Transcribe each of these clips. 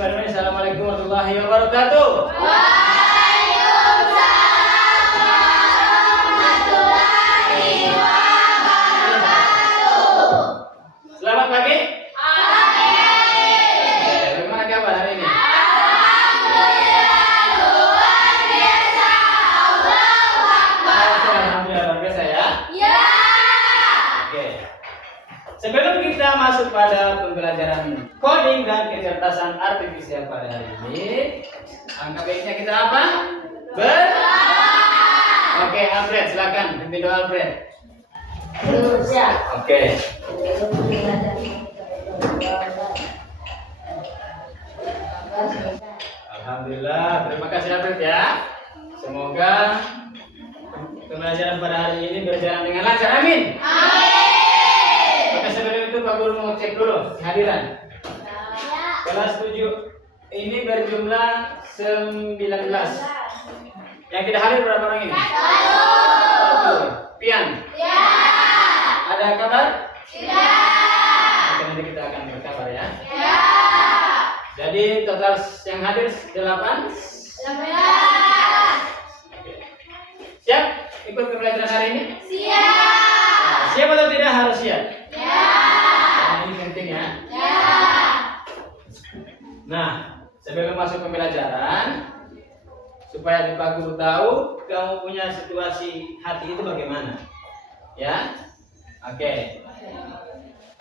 Bismillahirrahmanirrahim. Assalamualaikum warahmatullahi wabarakatuh. Selamat pagi. Bagaimana kabar hari ini? Alhamdulillah luar biasa ya. Oke. Sebelum kita masuk pada pembelajaran coding dan kecerdasan artifisial pada hari ini, angka baiknya kita apa? Oke, Alfred, silakan pimpin doa Alfred. Oke. Alhamdulillah, terima kasih Alfred ya. Semoga pembelajaran pada hari ini berjalan dengan lancar. Amin. Maka sebelum itu Pak Guru mau cek dulu kehadiran. Kelas 7 ini berjumlah 19. Yang tidak hadir berapa orang ini? 1. Pian. Ada kabar? Oke, nanti kita akan berkabar ya. Jadi total yang hadir 8. Siap ikut pembelajaran hari ini? Siap atau tidak harus siap? Nah, ini penting ya. Nah, sebelum masuk pembelajaran, supaya Pak Guru tahu kamu punya situasi hati itu bagaimana, ya? Oke.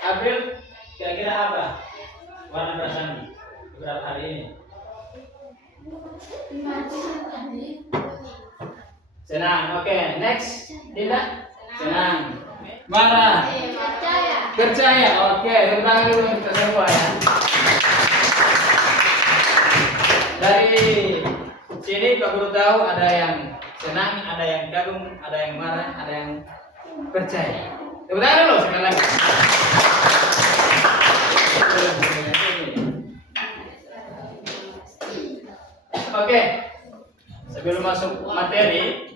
April, kira-kira apa warna perasaanmu beberapa hari ini? Senang. Oke, next. Dinda? Senang. Marah? Percaya. Oke, tepuk tangan dulu untuk kita semua ya. Dari sini Pak Guru tahu ada yang senang, ada yang kagum, ada yang marah, ada yang percaya. Tepuk tangan dulu sekali lagi. Oke, sebelum masuk materi,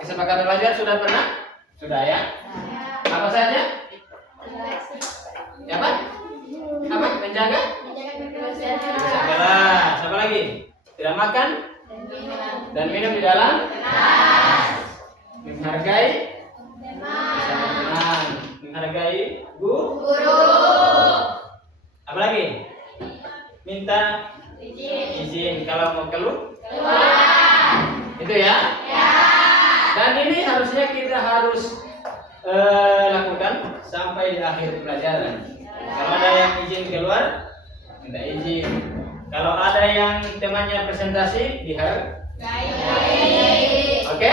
kesepakatan belajar sudah pernah? Sudah ya? Apa saja? Apa? Apa? Menjaga? Menjaga. Siapa lagi? Tidak makan dan minum di dalam? Menghargai? Menghargai guru? Apa lagi? Minta izin kalau mau keluar? Itu ya? Dan ini harusnya kita harus lakukan sampai di akhir pelajaran. Kalau ada yang izin keluar, minta izin. Kalau ada yang temannya presentasi, dihargai. Oke?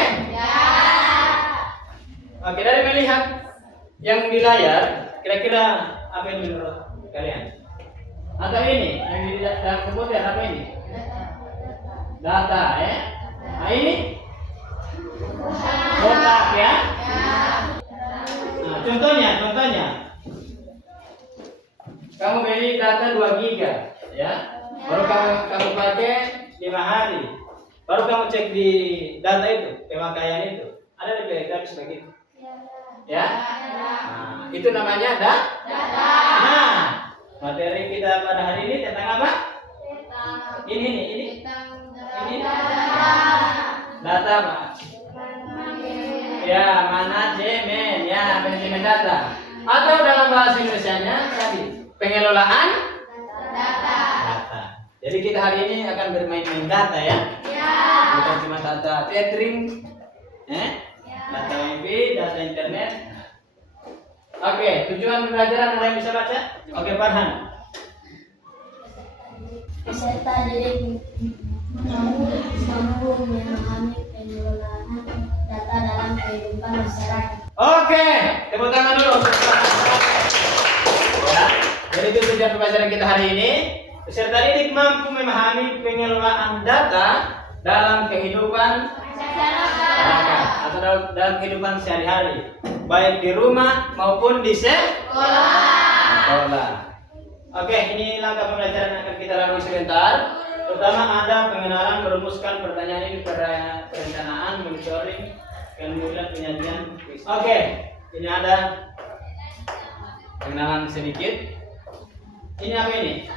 Oke, dari melihat yang di layar, kira-kira apa yang menurut kalian? Atau ini yang di dalam komputer apa ini? Data ya. Nah ini kotak ya. Nah, contohnya kamu beli data 2 giga ya. Baru kamu pakai 5 hari. Baru kamu cek di data itu, pemakaian itu. Ada di database begitu. Ya. Nah, itu namanya data. Nah, materi kita pada hari ini tentang apa? Ini data Pak. Ya, manajemen ya, manajemen data. Atau dalam bahasa Indonesianya tadi, pengelolaan data. Jadi kita hari ini akan bermain-main data ya. Bukan cuma data tethering, data wifi, data internet. Oke, tujuan pembelajaran ada yang bisa baca? Oke, Farhan. Peserta didik mampu memahami pengelolaan data dalam kehidupan masyarakat. Oke, tepuk tangan dulu. Ya, jadi itu tujuan pembelajaran kita hari ini. Peserta didik mampu memahami pengelolaan data dalam kehidupan masyarakat atau dalam kehidupan sehari-hari, baik di rumah maupun di sekolah. Oke, ini langkah pembelajaran yang akan kita lalui sebentar. Pertama ada pengenalan, merumuskan pertanyaan ini pada perencanaan, monitoring, kemudian penyajian. Oke, ini ada pengenalan sedikit. Ini apa ini?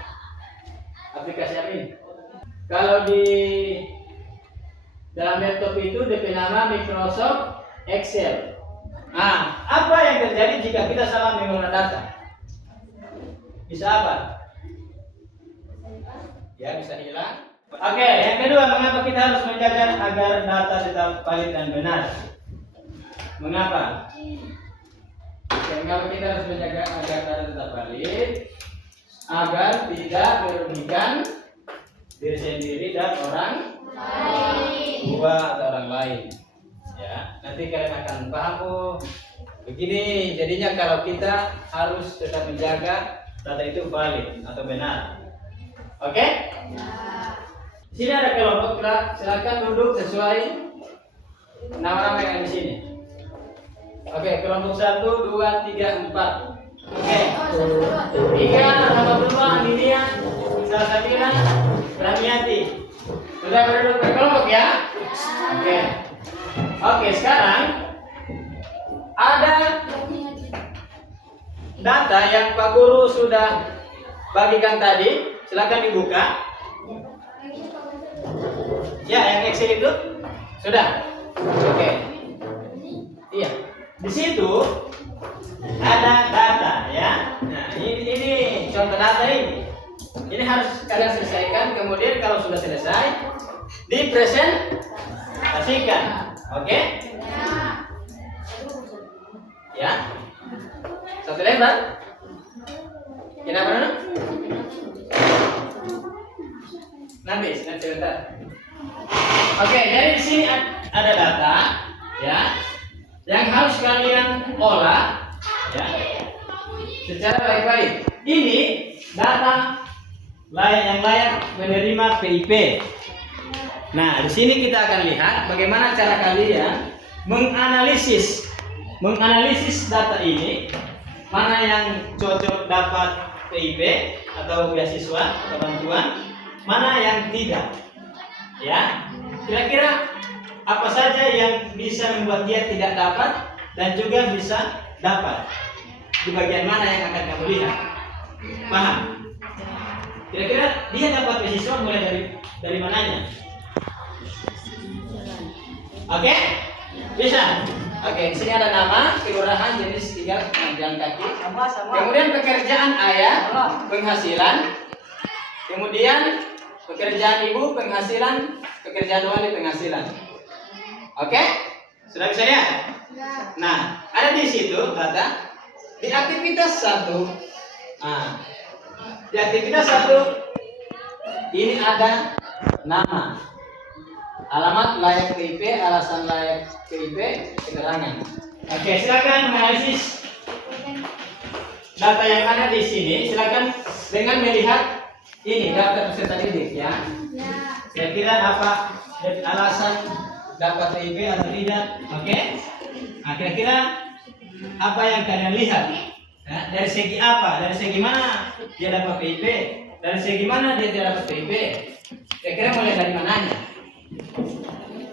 aplikasi Amin. Kalau di dalam laptop itu DP nama Microsoft Excel. Nah, apa yang terjadi jika kita salah mengelola data? Bisa apa? Ya, bisa hilang. Oke, yang kedua, mengapa kita harus menjaga agar data tetap valid dan benar? Mengapa? Mengapa kita harus menjaga agar data tetap valid? Agar tidak merugikan diri sendiri dan orang lain, atau orang lain. Ya, nanti kalian akan paham. Oh, begini jadinya kalau kita harus tetap menjaga data itu valid atau benar. Oke? Di sini ada kelompok, silakan duduk sesuai nama-nama yang di sini. Oke, kelompok 1, 2, 3, 4. Oke. 3, Rahmatullah, Aminia, Salsabila, Ramiati. Sudah berduduk berkelompok ya? Oke. Oke, sekarang ada data yang Pak Guru sudah bagikan tadi. Silakan dibuka. Ya, yang Excel itu sudah. Oke. Iya. Di situ ada data ya. Nah, ini contoh data ini. Ini harus kalian selesaikan. Kemudian kalau sudah selesai, dipresentasikan. Oke? Ya. Satu lembar. Kenapa dulu? Nanti sebentar. Oke, jadi di sini ada data ya yang harus kalian olah ya secara baik-baik. Ini data yang layak menerima PIP. Nah, di sini kita akan lihat bagaimana cara kalian menganalisis data ini, mana yang cocok dapat PIP atau beasiswa atau bantuan, mana yang tidak. Ya, kira-kira apa saja yang bisa membuat dia tidak dapat dan juga bisa dapat. Di bagian mana yang akan kamu lihat? Paham? Kira-kira dia dapat beasiswa mulai dari mananya? Oke? Bisa? Oke, di sini ada nama, kelurahan, jenis tinggal, jalan kaki. Kemudian pekerjaan ayah, penghasilan. Kemudian pekerjaan ibu, penghasilan, pekerjaan wali, penghasilan. Oke? Sudah bisa lihat? Nah, ada di situ data di aktivitas 1. Nah, di aktivitas 1 ini ada nama, alamat layak PIP, alasan layak PIP, keterangan. Oke, silakan menganalisis data yang ada di sini. Silakan dengan melihat ini daftar peserta didik ya. Kira-kira apa alasan dapat PIP atau tidak? Oke. Nah, kira-kira apa yang kalian lihat? Ya, dari segi apa? Dari segi mana dia dapat PIP? Dari segi mana dia tidak dapat PIP? Kira-kira mulai dari mananya?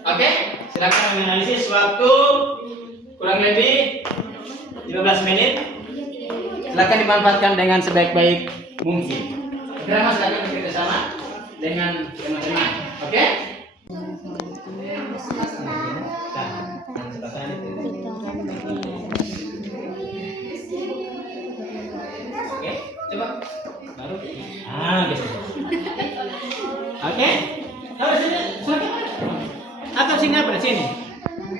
Oke, silakan menganalisis. Waktu kurang lebih 15 menit. Silakan dimanfaatkan dengan sebaik-baik mungkin. Kita masih akan bekerja sama dengan teman-teman. Oke? Oke, coba. Baru. Gitu. Oke? Kalau sini, atau sini apa? Sini.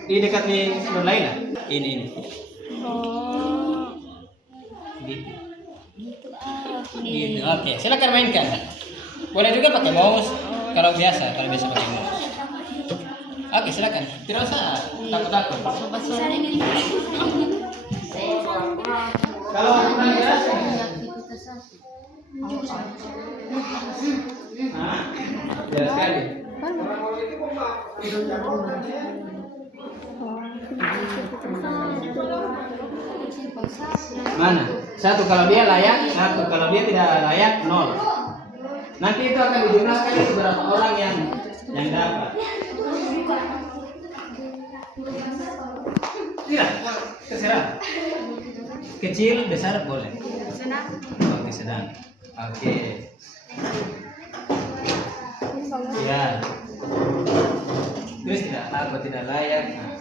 Di dekat di Nur Laila. Ini. Gitu. Gitu. Oke, silakan mainkan. Boleh juga pakai mouse kalau biasa pakai mouse. Oke, silakan. Tidak usah takut-takut. Kalau kurang jelas, jelas sekali. Mana? 1 kalau dia layak, 1 kalau dia tidak layak, 0. Nanti itu akan dijumlahkan beberapa orang yang dapat. Tidak, terserah. Kecil, besar boleh. Oke, sedang. Oke. Ya. Terus tidak apa tidak layak. Nah.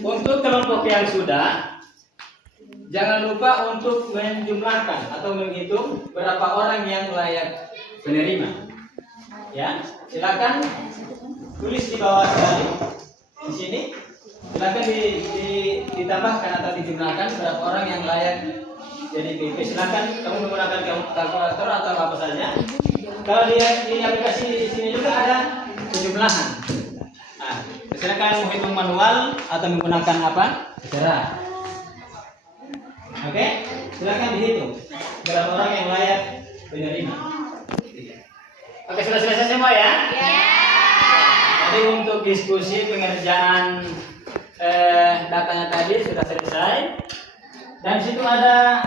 Untuk kelompok yang sudah, jangan lupa untuk menjumlahkan atau menghitung berapa orang yang layak penerima. Ya, silakan tulis di bawah sekali di sini. Silakan ditambahkan atau dijumlahkan berapa orang yang layak jadi PIP. Silakan kamu menggunakan kalkulator atau apa saja. Kalau di aplikasi di sini juga ada penjumlahan. Nah, silakan menghitung manual atau menggunakan apa? Terserah. Oke, silakan dihitung berapa orang yang layak penerima. Oke, sudah selesai semua ya? Jadi untuk diskusi pengerjaan datanya tadi sudah selesai. Dan di situ ada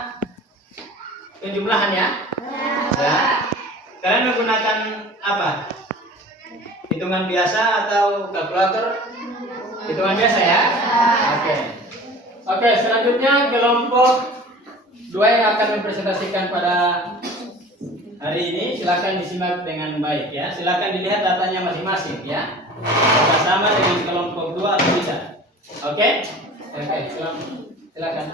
penjumlahan ya? Ya. Kalian menggunakan apa? Hitungan biasa atau kalkulator? Hitungan biasa ya? Oke. Oke, selanjutnya kelompok 2 yang akan mempresentasikan pada hari ini. Silakan disimak dengan baik ya. Silakan dilihat datanya masing-masing ya. Apakah sama dengan kelompok 2 atau tidak? Oke? Oke, silakan.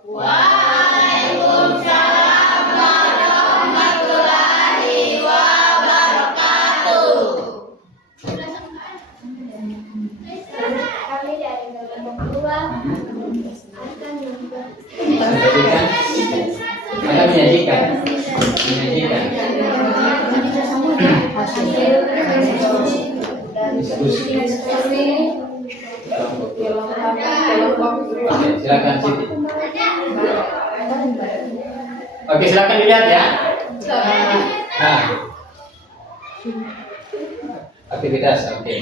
Waalaikumsalam warahmatullahi wabarakatuh. Kami dari kelompok 2 akan menyajikan diskusi. Silakan Siti. Oke, silakan dilihat ya. Nah, aktivitas, oke.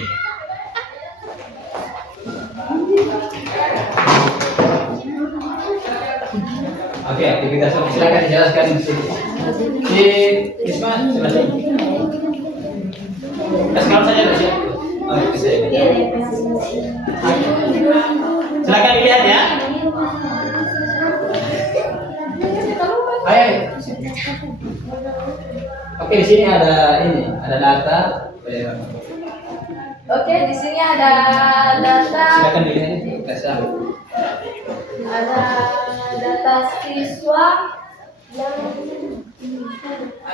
Oke, aktivitas, silakan dijelaskan di sini. Di Isma, silakan. Sekarang saja ya. Oh, bisa ya. Silakan dilihat ya. Ayo. Oke, di sini ada data. Oke, di sini ada data. Silakan dilihat data. Ada data siswa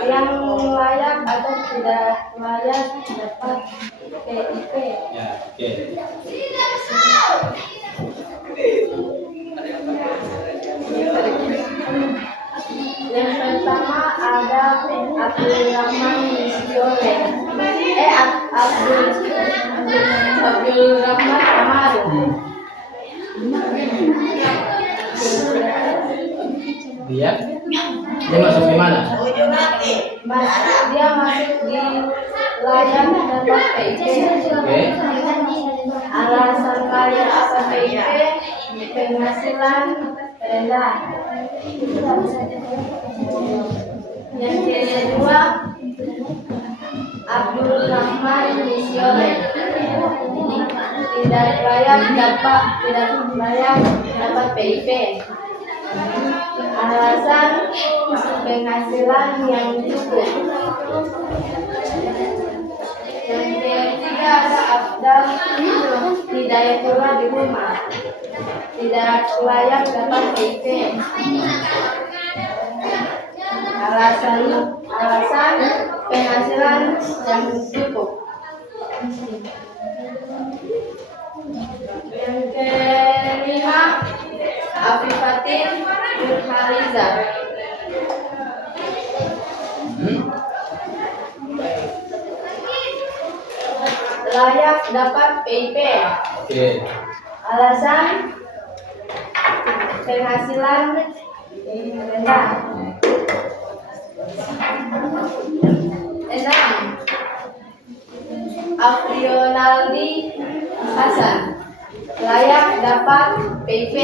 yang layak atau tidak layak dapat PIP. Ya, oke. Yang pertama ada Abdul Rahman Misyole. Abdul Rahman Amar. Dia masuk di mana? Dia masuk di layak dapat PIP. Oke. Alasan layak dapat PIP penghasilan rendah. Yang kedua Abdul Rahman Misyole tidak layak dapat PIP. Alasan penghasilan yang cukup. Yang ketiga ada afdal tidak pula di rumah, tidak layak dapat PIP. Alasan penghasilan yang cukup. Yang kelima Afifatin Nurhaliza layak dapat PIP. Oke. Alasan penghasilan rendah. 6. Afrionaldi Hasan layak dapat PIP.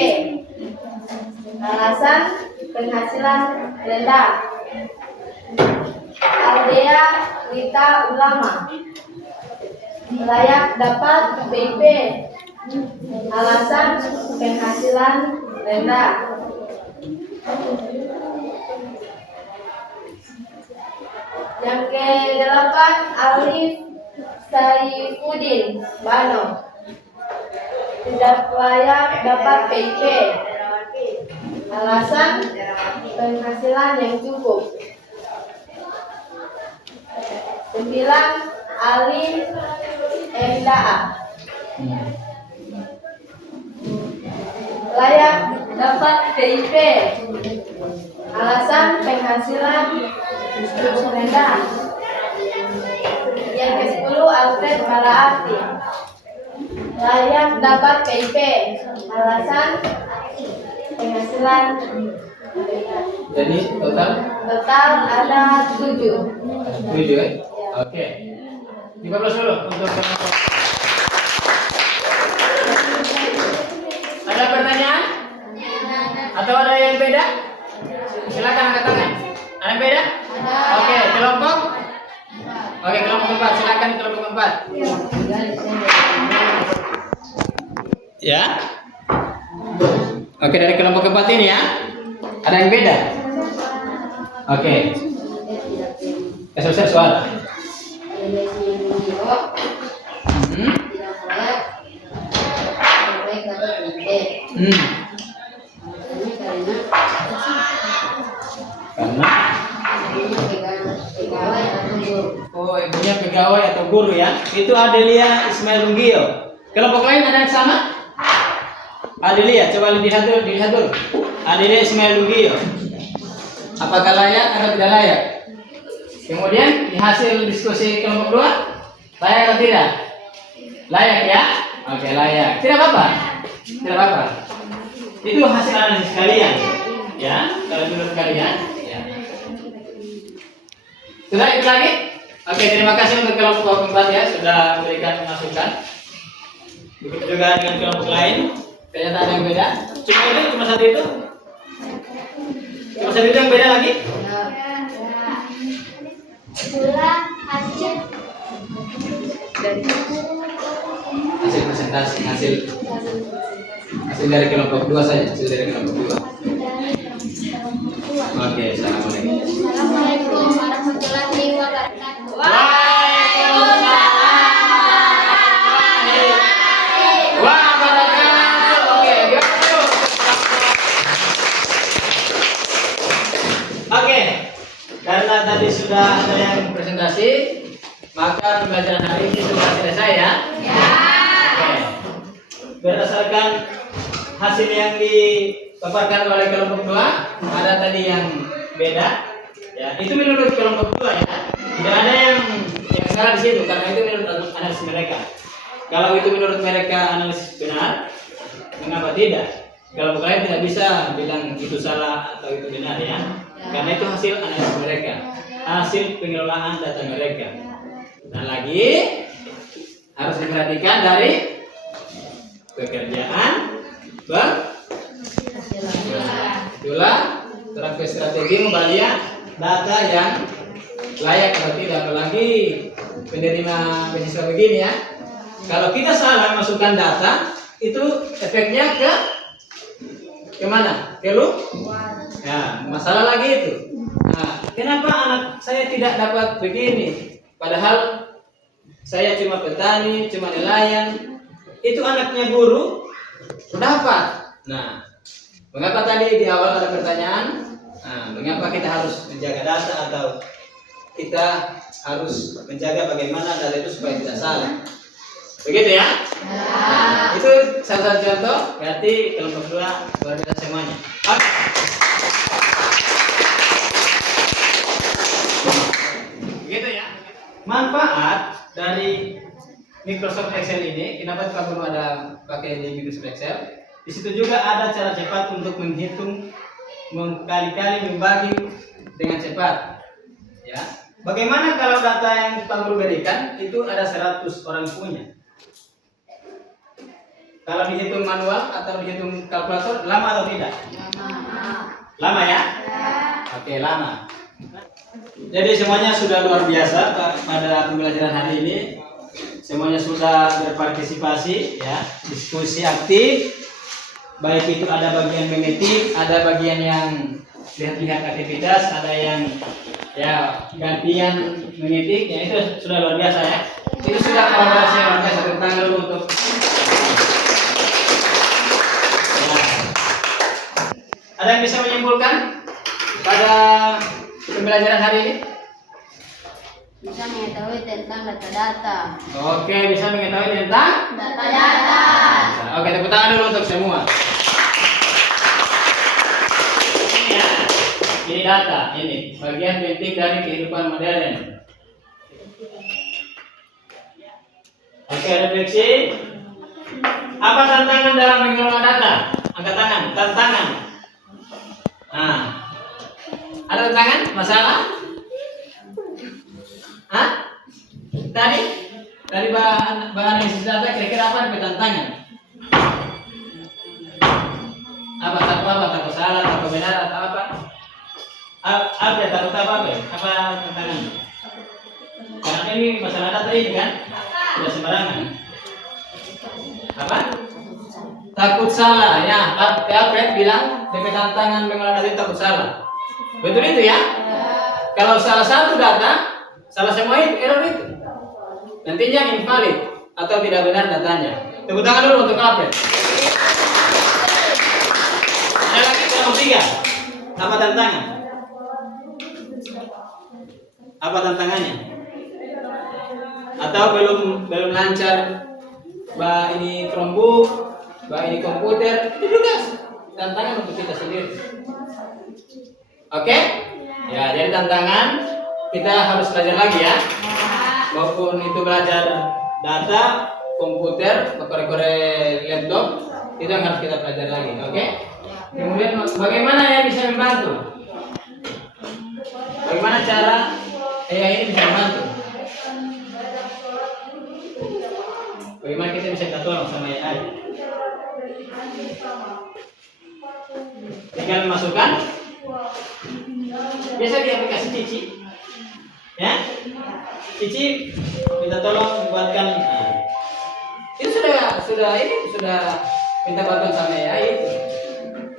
Alasan penghasilan rendah. Aldea Rita Ulama layak dapat PIP. Alasan penghasilan rendah. Yang ke-8 Alif Saifuddin Bano tidak layak dapat PIP. Alasan penghasilan yang cukup. 9 Ali Endaa layak dapat PIP. Alasan penghasilan cukup rendah. Yang ke-10 Alfred Malaati layak dapat PIP. Alasan penghasilan Jadi total ada 7. 7 ya? Oke. 15 dulu untuk kelompok. Ada pertanyaan? Atau ada yang beda? Silakan angkat tangan. Ada yang beda? Oke, kelompok. Oke, kelompok 4. Silakan kelompok 4. Ya. Oke, dari kelompok 4 ini ya. Ada yang beda? Oke. Selesai suara. Karena ibunya pegawai atau guru ya. Itu Adelia Ismail Rugio. Kelompok lain ada yang sama? Adelia, coba lihat dulu. Adelia Ismail Rugio. Apakah layak atau tidak layak? Kemudian di hasil diskusi kelompok 2, layak atau tidak? Layak ya? Oke, layak. Tidak apa-apa. Tidak apa-apa. Itu hasil analisis kalian. Ya, kalau menurut kalian. Ya. Sudah itu lagi? Oke, terima kasih untuk kelompok 4 ya sudah memberikan masukan. Begitu juga dengan kelompok lain. Ternyata ada yang beda. Cuma satu itu. Cuma satu itu yang beda lagi. Hasil presentasi, hasil dari kelompok 2 saja, hasil dari kelompok 2. Oke, assalamualaikum. Assalamualaikum warahmatullahi wabarakatuh. Oke, karena tadi sudah ada yang presentasi, maka pembelajaran hari ini sudah selesai ya. Oke. Berdasarkan hasil yang dipaparkan oleh kelompok 2, ada tadi yang beda. Ya, itu menurut kelompok 2 ya. Tidak ada yang salah di situ karena itu menurut analisis mereka. Kalau itu menurut mereka analisis benar, mengapa tidak? Kelompok lain tidak bisa bilang itu salah atau itu benar ya. Karena itu hasil analisis mereka, hasil pengelolaan data mereka. Dan lagi harus diperhatikan dari pekerjaan itulah terapi strategi pembalian data yang layak atau tidak. Apalagi penerima beasiswa begini ya, kalau kita salah masukkan data itu efeknya ke kemana? Ya, masalah lagi itu. Nah, kenapa anak saya tidak dapat begini? Padahal saya cuma petani, cuma nelayan. Itu anaknya guru dapat. Nah, mengapa tadi di awal ada pertanyaan? Nah, mengapa kita harus menjaga data atau kita harus menjaga bagaimana data itu supaya tidak salah? Begitu ya? Nah, itu salah satu contoh. Berarti kelompok 2 luar biasa semuanya. Oke. Begitu ya. Manfaat dari Microsoft Excel ini, kenapa Pak Guru ada pakai di Microsoft Excel? Di situ juga ada cara cepat untuk menghitung, mengkali-kali membagi dengan cepat. Ya. Bagaimana kalau data yang Pak Guru berikan itu ada 100 orang punya? Kalau dihitung manual atau dihitung kalkulator, lama atau tidak? Lama ya? Oke, lama. Jadi semuanya sudah luar biasa pada pembelajaran hari ini. Semuanya sudah berpartisipasi, ya, diskusi aktif. Baik itu ada bagian mengetik, ada bagian yang lihat-lihat aktivitas, ada yang ya gantian mengetik. Ya, itu sudah luar biasa ya. Itu sudah kolaborasi yang luar biasa. Tentang dulu untuk ada yang bisa menyimpulkan pada pembelajaran hari ini? Bisa mengetahui tentang data-data. Oke, bisa mengetahui tentang Data-data. Oke, tepuk tangan dulu untuk semua. Ini ya, ini data, ini bagian penting dari kehidupan modern. Oke, refleksi. Apa tantangan dalam mengelola data? Angkat tangan, tantangan. Nah, ada tantangan? Masalah? Hah? Tadi bahan analisis data kira-kira apa yang tantangan? Apa takut salah, takut benar atau apa? Apa takut apa? Apa tantangan? Karena ini masalah data ini kan, tidak sembarangan. Apa? Takut salah ya. Alfred bilang DP tantangan mengelola data itu takut salah. Betul itu ya? Kalau salah satu data, salah semua itu error itu. Nantinya invalid atau tidak benar datanya. Tepuk tangan dulu untuk Alfred. Ada lagi kelompok 3. Apa tantangan? Apa tantangannya? Atau belum lancar ini Chromebook, ini komputer, itu juga tantangan untuk kita sendiri. Oke? Ya, jadi tantangan kita harus belajar lagi ya. Maupun itu belajar data, komputer, kore-kore laptop, itu yang harus kita pelajari lagi. Oke? Kemudian bagaimana yang bisa membantu? Bagaimana cara AI ini bisa membantu? Bagaimana kita bisa minta tolong sama AI? Tinggal masukkan. Biasa di aplikasi Cici, ya. Cici minta tolong buatkan. Itu sudah minta bantuan sama AI itu.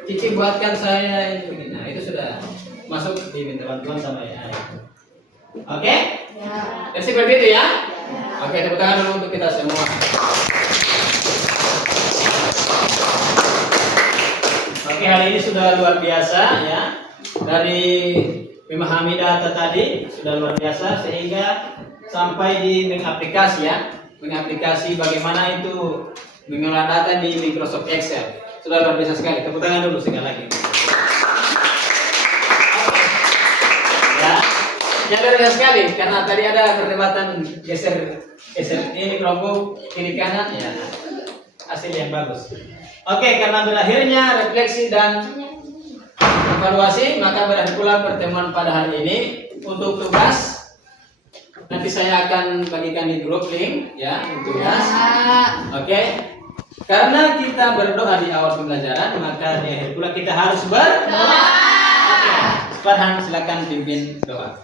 Cici buatkan saya ini begini. Nah, itu sudah masuk di minta bantuan sama AI. Oke? Ya. Jadi seperti itu ya. Oke, tepuk tangan dulu untuk kita semua. Oke, hari ini sudah luar biasa ya. Dari memahami data tadi sudah luar biasa sehingga sampai di mengaplikasi ya. Mengaplikasi bagaimana itu mengolah data di Microsoft Excel. Sudah luar biasa sekali. Tepuk tangan dulu sekali lagi. Ya. Ya luar biasa sekali karena tadi ada perdebatan geser ini Chromebook kiri kanan ya. Hasil yang bagus. Oke, karena berakhirnya refleksi dan evaluasi, maka berakhir pula pertemuan pada hari ini. Untuk tugas nanti saya akan bagikan di grup link ya untuk tugas. Oke. Karena kita berdoa di awal pembelajaran, maka di akhir pula kita harus berdoa. Oke. Farhan, silakan pimpin doa.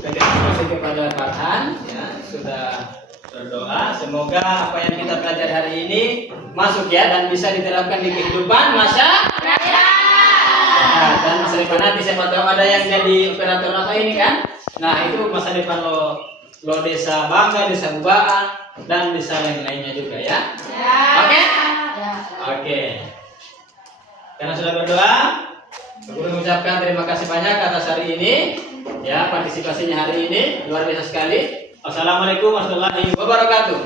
Jadi kasih kepada Farhan ya, sudah berdoa. Semoga apa yang kita pelajari hari ini masuk ya dan bisa diterapkan di kehidupan masyarakat. Nah, dan masa depan nanti siapa tahu ada yang jadi operator apa ini kan? Nah itu masa depan lo desa bangga, desa Bubaan dan desa yang lainnya juga ya. Oke? Oke. Karena sudah berdoa, Guru mengucapkan terima kasih banyak atas hari ini. Ya, partisipasinya hari ini luar biasa sekali. Wassalamualaikum warahmatullahi wabarakatuh.